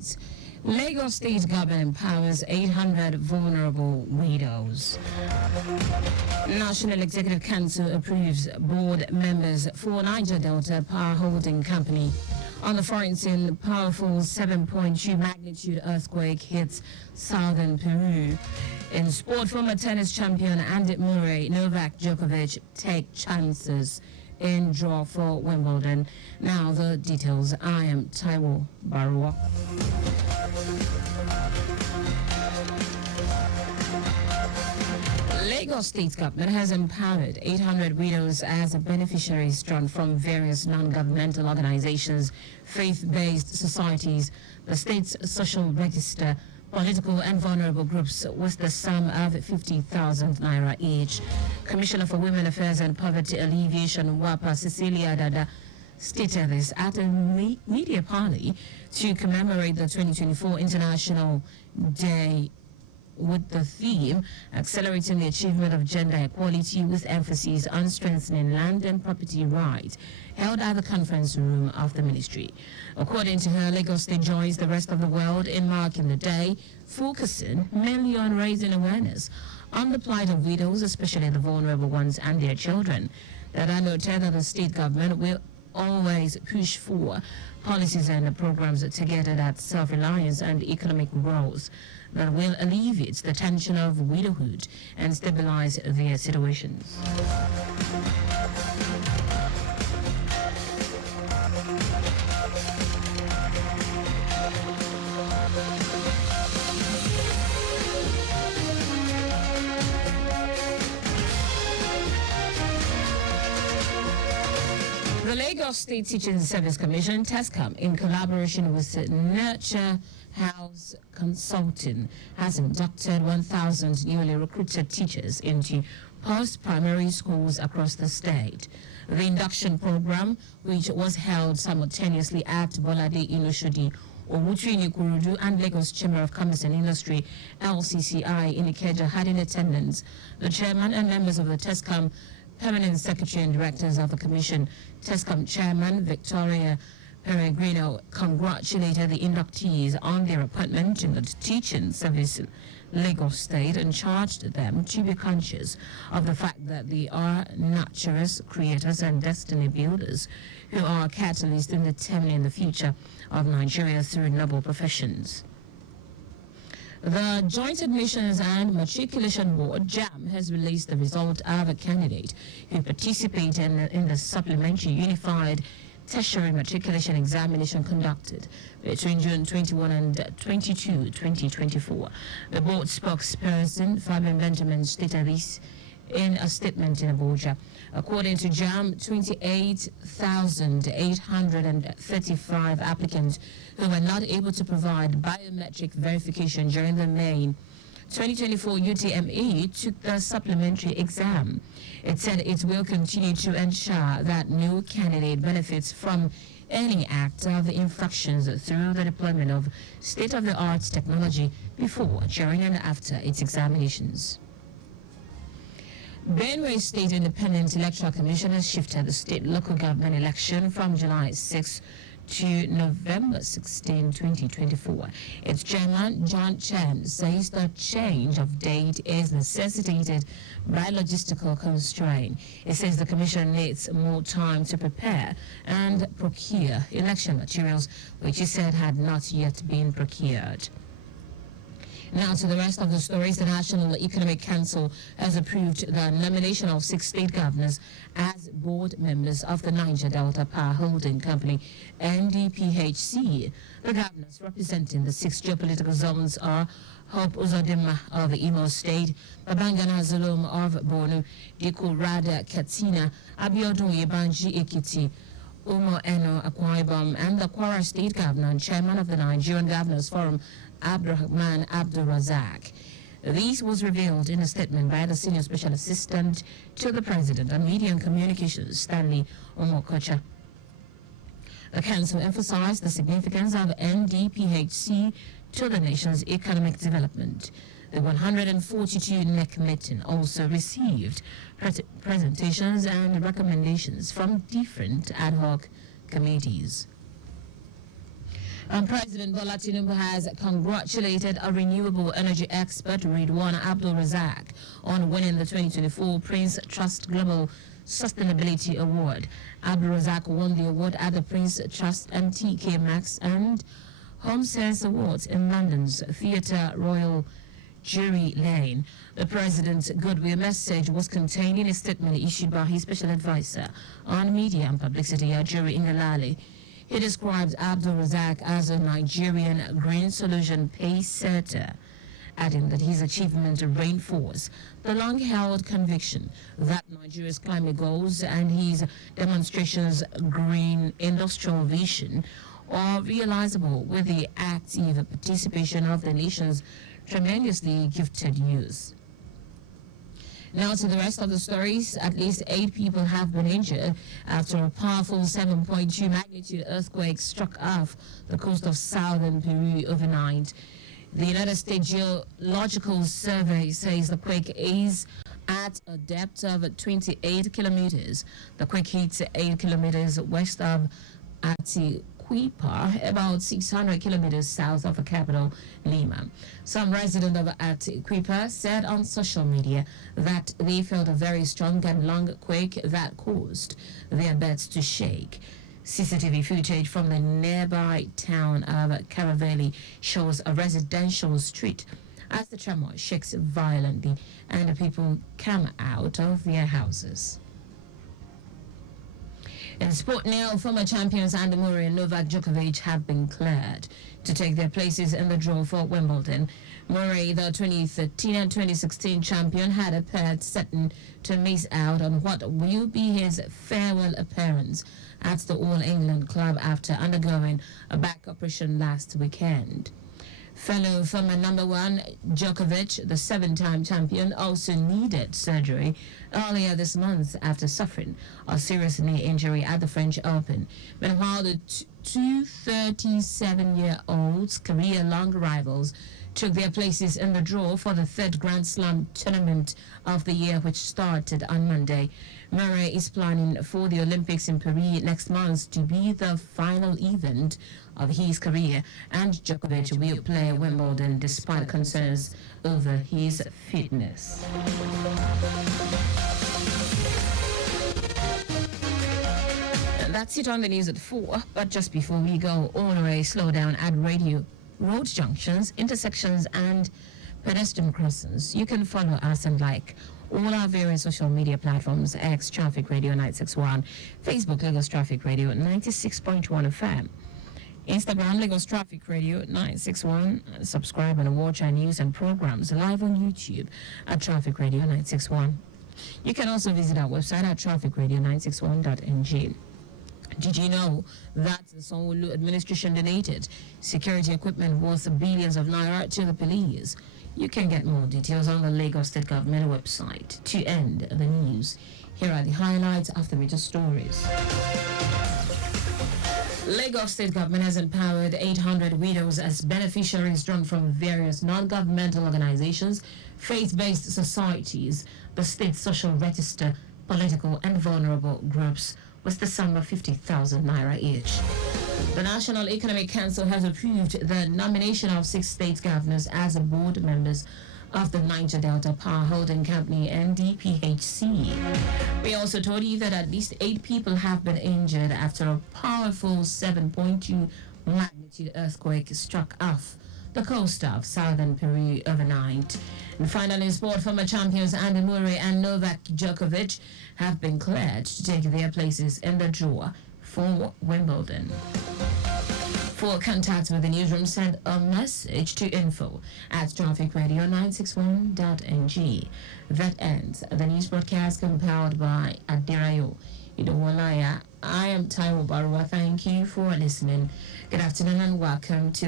states. Lagos State government empowers 800 vulnerable widows. National Executive Council approves board members for Niger Delta Power Holding Company. On the foreign scene, powerful 7.2 magnitude earthquake hits southern Peru. In sport, former tennis champion Andy Murray, Novak Djokovic take chances in draw for Wimbledon. Now the details. I am Taiwo Baruwa. Lagos State government has empowered 800 widows as beneficiaries drawn from various non-governmental organizations, faith-based societies, the state's social register, political and vulnerable groups with the sum of 50,000 naira each. Commissioner for Women Affairs and Poverty Alleviation, WAPA Cecilia Dada, stated this at a media party to commemorate the 2024 International Day with the theme Accelerating the Achievement of Gender Equality with emphasis on strengthening land and property rights, held at the conference room of the ministry. According to her, Lagos State joins the rest of the world in marking the day, focusing mainly on raising awareness on the plight of widows, especially the vulnerable ones and their children. That I noted that the state government will always push for policies and programs targeted at self-reliance and economic growth that will alleviate the tension of widowhood and stabilize their situations. The Lagos State Teaching Service Commission, TESCOM, in collaboration with Nurture House Consulting, has inducted 1,000 newly recruited teachers into post-primary schools across the state. The induction program, which was held simultaneously at Bolade Inoshodi, Owutri Kurudu and Lagos Chamber of Commerce and Industry, LCCI, in Ikeja, had in attendance the chairman and members of the TESCOM Permanent Secretary and Directors of the Commission. TESCOM Chairman Victoria Peregrino congratulated the inductees on their appointment in the teaching service in Lagos State and charged them to be conscious of the fact that they are nurturers, creators and destiny builders who are catalysts in determining the future of Nigeria through noble professions. The Joint Admissions and Matriculation Board, JAM, has released the result of a candidate who participated in the supplementary unified tertiary matriculation examination conducted between June 21 and 22, 2024. The board spokesperson, Fabian Benjamin, stated this in a statement in Abuja. According to JAM, 28,835 applicants who were not able to provide biometric verification during the May 2024 UTME took the supplementary exam. It said it will continue to ensure that no candidate benefits from any act of infractions through the deployment of state-of-the-art technology before, during, and after its examinations. Benue State Independent Electoral Commission has shifted the state local government election from July 6 to November 16, 2024. Its chairman, John Chen, says the change of date is necessitated by logistical constraint. It says the commission needs more time to prepare and procure election materials, which he said had not yet been procured. Now to the rest of the stories. The National Economic Council has approved the nomination of 6 state governors as board members of the Niger Delta Power Holding Company, NDPHC. The governors representing the 6 geopolitical zones are Hope Uzodinma of Imo State, Babangana Zulum of Borno, Diko Rada Katsina, Abiodun Yebanji Ekiti, Umo Eno Akwa Ibom, and the Kwara State Governor and Chairman of the Nigerian Governors Forum, Abdurrahman Abdul Razak. This was revealed in a statement by the Senior Special Assistant to the President on Media and Communications, Stanley Omokocha. The Council emphasized the significance of NDPHC to the nation's economic development. The 142 NEC meeting also received presentations and recommendations from different ad hoc committees. President Bola Tinubu has congratulated a renewable energy expert, Ridwan Abdul Razak, on winning the 2024 Prince Trust Global Sustainability Award. Abdul Razak won the award at the Prince Trust MTK Max and Home Sense Awards in London's Theatre Royal Drury Lane. The president's goodwill message was contained in a statement issued by his special advisor on media and publicity, Ajuri Ngalale. He describes Abdul Razak as a Nigerian green solution pace-setter, adding that his achievements reinforce the long-held conviction that Nigeria's climate goals and his demonstration's green industrial vision are realizable with the active participation of the nation's tremendously gifted youth. Now to the rest of the stories. At least 8 people have been injured after a powerful 7.2 magnitude earthquake struck off the coast of southern Peru overnight. The United States Geological Survey says the quake is at a depth of 28 kilometers. The quake hit 8 kilometers west of Atiquipa, about 600 kilometers south of the capital, Lima. Some residents of Atiquipa said on social media that they felt a very strong and long quake that caused their beds to shake. CCTV footage from the nearby town of Caraveli shows a residential street as the tremor shakes violently and the people come out of their houses. In sport now, former champions Andy Murray and Novak Djokovic have been cleared to take their places in the draw for Wimbledon. Murray, the 2013 and 2016 champion, had appeared certain to miss out on what will be his farewell appearance at the All England club after undergoing a back operation last weekend. Fellow former number 1 Djokovic, the 7-time champion, also needed surgery earlier this month after suffering a serious knee injury at the French Open. Meanwhile, the two 37-year-olds, career-long rivals, took their places in the draw for the 3rd Grand Slam tournament of the year, which started on Monday. Murray is planning for the Olympics in Paris next month to be the final event of his career, and Djokovic will play Wimbledon despite concerns over his fitness. And that's it on the news at 4, but just before we go, always slow down at radio, road junctions, intersections, and pedestrian crossings. You can follow us and like all our various social media platforms: X Traffic Radio 961, Facebook Lagos Traffic Radio 96.1 FM, Instagram Lagos Traffic Radio 961. Subscribe and watch our news and programs live on YouTube at Traffic Radio 961. You can also visit our website at trafficradio961.ng. Did you know that the Sanwo-Olu administration donated security equipment worth billions of naira to the police? You can get more details on the Lagos State Government website. To end the news, here are the highlights of the major stories. Lagos State Government has empowered 800 widows as beneficiaries drawn from various non-governmental organizations, faith-based societies, the state social register, political and vulnerable groups, with the sum of 50,000 naira each. The National Economic Council has approved the nomination of 6 state governors as board members of the Niger Delta Power Holding Company, NDPHC. We also told you that at least 8 people have been injured after a powerful 7.2 magnitude earthquake struck off the coast of southern Peru overnight. And finally, in sport, former champions Andy Murray and Novak Djokovic have been cleared to take their places in the draw for Wimbledon. For contact with the newsroom, send a message to info@trafficradio961.ng. That ends the news broadcast compiled by Adirayo Idowolaya. I am Taiwo Baruwa. Thank you for listening. Good afternoon and welcome to